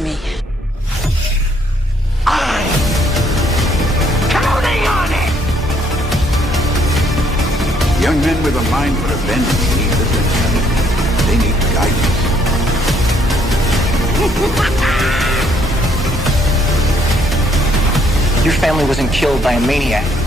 from me. I'm counting on it! Young men with a mind for vengeance need little encouragement. They need guidance. Your family wasn't killed by a maniac.